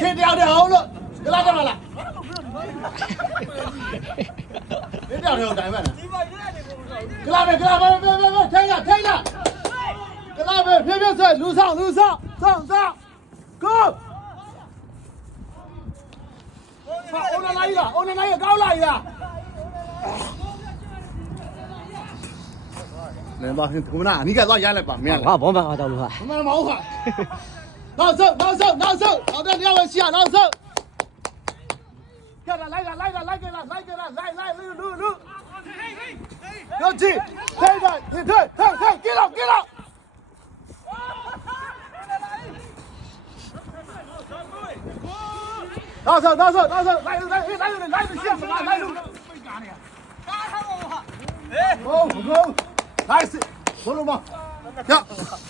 这条好了，搁哪干嘛啦？这条条在嘛呢？给哪边？给哪边？飘飘飘，停一下，停一下。给哪边？飘飘在路上，路上，上上，Go。操，我来一个？我来一个？高来一个？你吧，人吐了，你该让烟来吧，了。我不要，我不我到路上。我他拿上，拿上，拿上！好的，你要来吸啊，拿上！来了，来了，来了，来个了，来个了，来来来来来！要接，来一个，你退，退退，给啦，给啦！拿上，拿上，拿上！来来来来来来人，来来来！干他！哎，好，好，来死，活了吗？行。